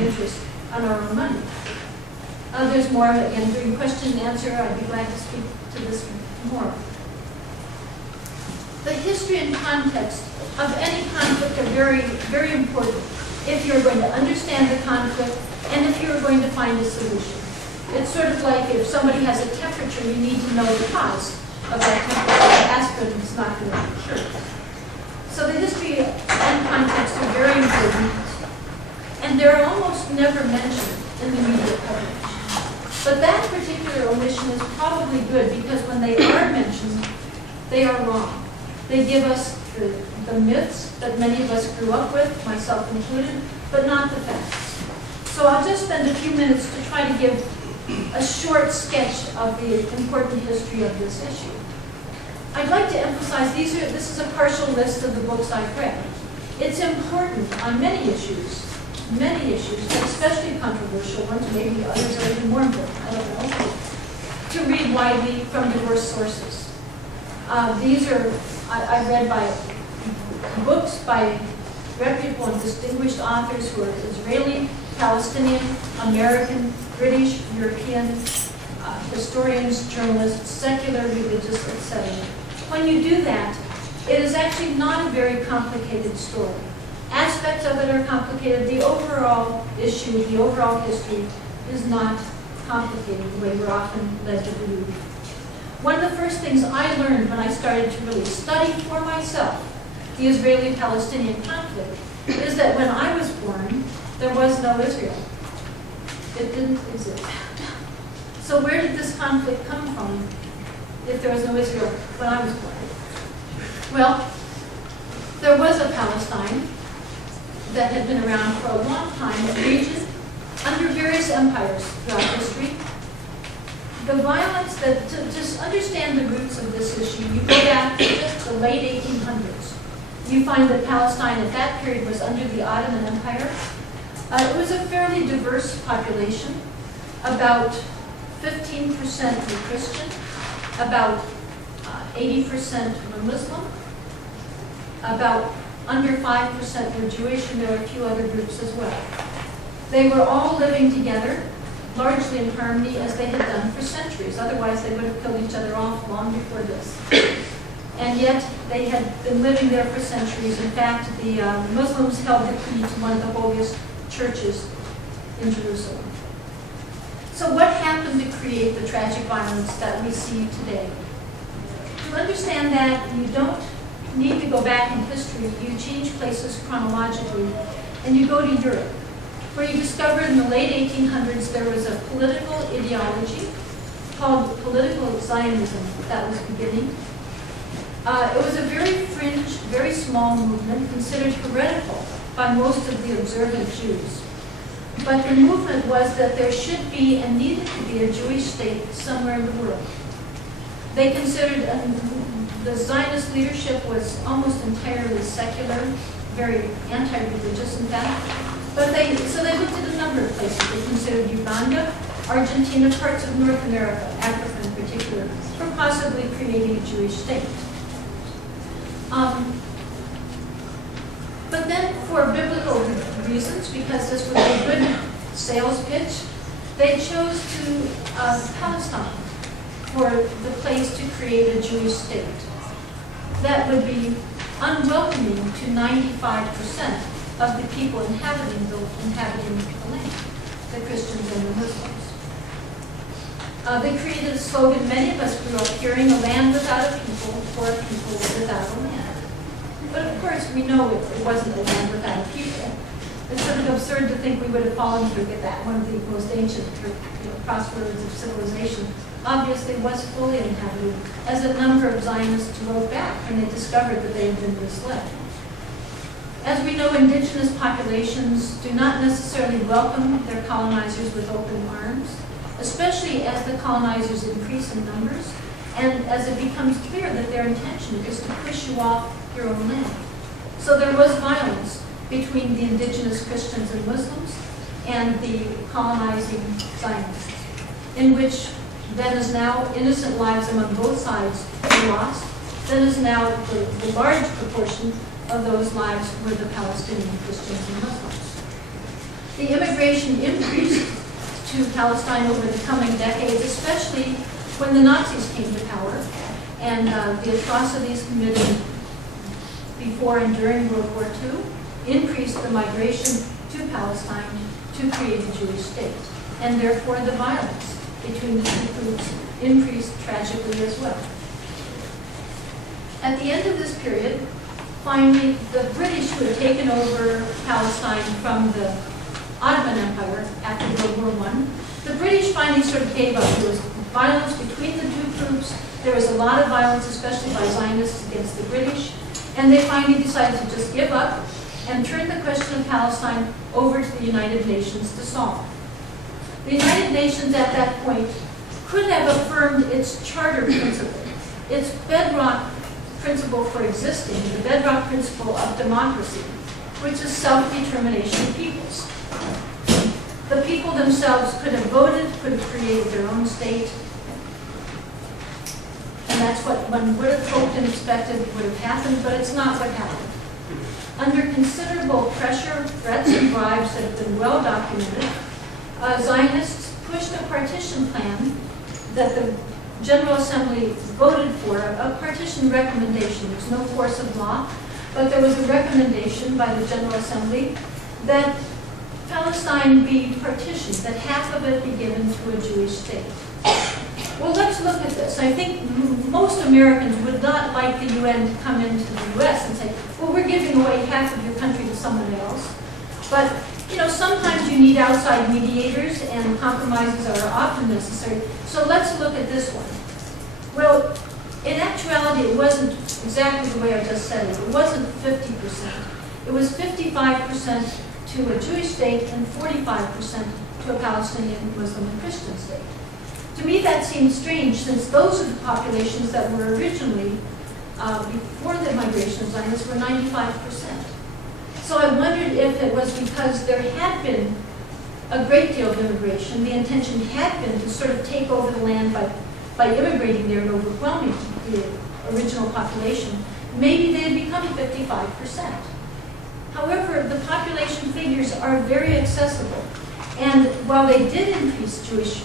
any interest on our own money. There's more, again, during question and answer. I'd be glad to speak to this more. The history and context of any conflict are very, very important if you're going to understand the conflict and if you're going to find a solution. It's sort of like if somebody has a temperature, you need to know the cause of that temperature. Aspirin is not going to cure it. So the history and context are very important, and they're almost never mentioned in the media coverage. But that particular omission is probably good because when they are mentioned, they are wrong. They give us the myths that many of us grew up with, myself included, but not the facts. So I'll just spend a few minutes to try to give a short sketch of the important history of this issue. I'd like to emphasize this is a partial list of the books I've read. It's important on many issues, especially controversial ones, maybe others are even more important, I don't know, to read widely from diverse sources. I read by books by reputable and distinguished authors who are Israeli, Palestinian, American, British, European, historians, journalists, secular, religious, etc. When you do that, it is actually not a very complicated story. Aspects of it are complicated. The overall issue, the overall history is not complicated the way we're often led to believe. One of the first things I learned when I started to really study for myself the Israeli-Palestinian conflict is that when I was born, there was no Israel. It didn't exist. So where did this conflict come from if there was no Israel when I was born? Well, there was a Palestine that had been around for a long time, a region under various empires throughout history. The violence to just understand the roots of this issue, you go back to just the late 1800s. You find that Palestine at that period was under the Ottoman Empire. It was a fairly diverse population. About 15% were Christian, about 80% were Muslim, about under 5% were Jewish, and there were a few other groups as well. They were all living together, largely in harmony, as they had done for centuries. Otherwise, they would have killed each other off long before this. And yet, they had been living there for centuries. In fact, the Muslims held the key to one of the holiest churches in Jerusalem. So what happened to create the tragic violence that we see today? To understand that, you don't need to go back in history. You change places chronologically, and you go to Europe, where you discover in the late 1800s there was a political ideology called political Zionism that was beginning. It was a very fringe, very small movement, considered heretical by most of the observant Jews. But the movement was that there should be and needed to be a Jewish state somewhere in the world. They considered, the Zionist leadership was almost entirely secular, very anti-religious in fact. So they looked at a number of places. They considered Uganda, Argentina, parts of North America, Africa in particular, for possibly creating a Jewish state. But then, for biblical reasons, because this was a good sales pitch, they chose to Palestine for the place to create a Jewish state. That would be unwelcoming to 95% of the people inhabiting the land, the Christians and the Muslims. They created a slogan many of us grew up hearing, a land without a people, for a people without a land. But of course, we know it wasn't a land without a people. It's sort of absurd to think we would have fallen to get that, one of the most ancient crossroads of civilization. Obviously was fully inhabited, as a number of Zionists wrote back when they discovered that they had been misled. As we know, indigenous populations do not necessarily welcome their colonizers with open arms, especially as the colonizers increase in numbers, and as it becomes clear that their intention is to push you off your own land. So there was violence between the indigenous Christians and Muslims and the colonizing Zionists, in which then as now innocent lives among both sides were lost, then as now the large proportion of those lives were the Palestinian Christians and Muslims. The immigration increased to Palestine over the coming decades, especially when the Nazis came to power, and the atrocities committed before and during World War II increased the migration to Palestine to create a Jewish state. And therefore the violence between the two groups increased tragically as well. At the end of this period, finally, the British who had taken over Palestine from the Ottoman Empire after World War I, the British finally sort of gave up. There was violence between the two groups. There was a lot of violence, especially by Zionists against the British. And they finally decided to just give up and turn the question of Palestine over to the United Nations to solve. The United Nations at that point could have affirmed its charter principle, its bedrock principle for existing, the bedrock principle of democracy, which is self-determination of peoples. The people themselves could have voted, could have created their own state, and that's what one would have hoped and expected would have happened, but it's not what happened. Under considerable pressure, threats, and bribes that have been well documented, Zionists pushed a partition plan that the General Assembly voted for, a partition recommendation. There's no force of law, but there was a recommendation by the General Assembly that Palestine be partitioned, that half of it be given to a Jewish state. Well, let's look at this. I think most Americans would not like the UN to come into the U.S. and say, well, we're giving away half of your country to someone else. But, you know, sometimes you need outside mediators, and compromises are often necessary. So let's look at this one. Well, in actuality, it wasn't exactly the way I just said it. It wasn't 50%. It was 55% to a Jewish state and 45% to a Palestinian Muslim and Christian state. To me, that seems strange, since those are the populations that were originally, before the migration of Zionists, were 95%. So I wondered if it was because there had been a great deal of immigration. The intention had been to sort of take over the land by immigrating there and overwhelming the original population. Maybe they had become 55%. However, the population figures are very accessible. And while they did increase Jewish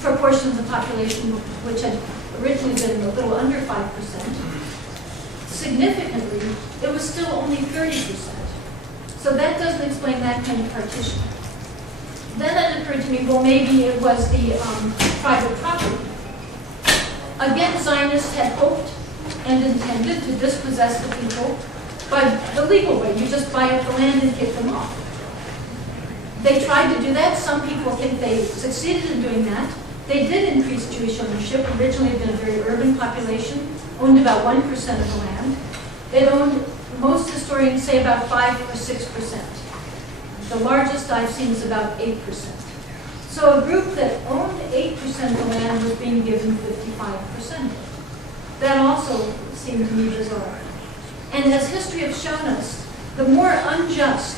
proportion of the population, which had originally been a little under 5%, significantly, it was still only 30%. So that doesn't explain that kind of partition. Then it occurred to me, well, maybe it was the private property. Again, Zionists had hoped and intended to dispossess the people by the legal way. You just buy up the land and kick them off. They tried to do that. Some people think they succeeded in doing that. They did increase Jewish ownership. Originally, it had been a very urban population, owned about 1% of the land. It owned, most historians say, about 5 or 6%. The largest I've seen is about 8%. So a group that owned 8% of the land was being given 55%. That also seemed to me bizarre. And as history has shown us, the more unjust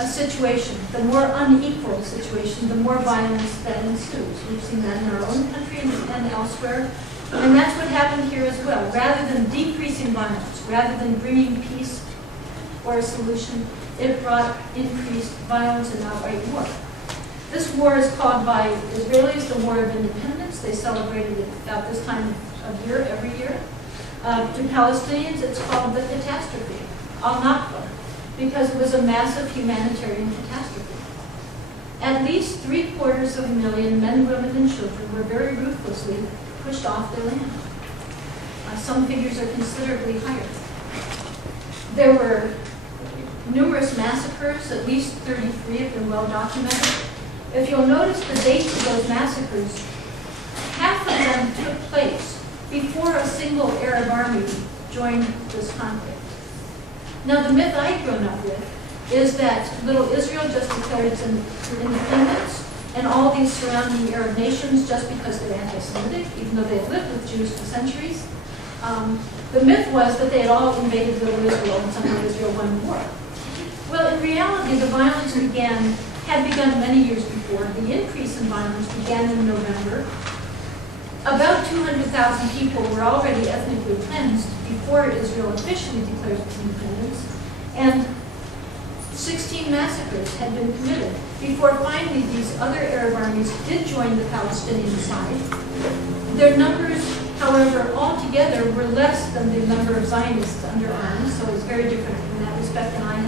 a situation, the more unequal a situation, the more violence that ensues. We've seen that in our own country and elsewhere. And that's what happened here as well. Rather than decreasing violence, rather than bringing peace or a solution, it brought increased violence and outright war. This war is called by Israelis the War of Independence. They celebrated it about this time of year, every year. To Palestinians, it's called the Catastrophe, Nakba, because it was a massive humanitarian catastrophe. At least 750,000 men, women, and children were very ruthlessly pushed off their land. Some figures are considerably higher. There were numerous massacres, at least 33 have been well documented. If you'll notice the dates of those massacres, half of them took place before a single Arab army joined this conflict. Now, the myth I've grown up with is that little Israel just declared its independence, and all these surrounding Arab nations, just because they're anti-Semitic, even though they had lived with Jews for centuries. The myth was that they had all invaded little Israel and somehow Israel won the war. Well, in reality, the violence had begun many years before. The increase in violence began in November. About 200,000 people were already ethnically cleansed before Israel officially declared its independence. And 16 massacres had been committed before finally these other Arab armies did join the Palestinian side. Their numbers, however, altogether were less than the number of Zionists under arms, so it's very different in that respect, and I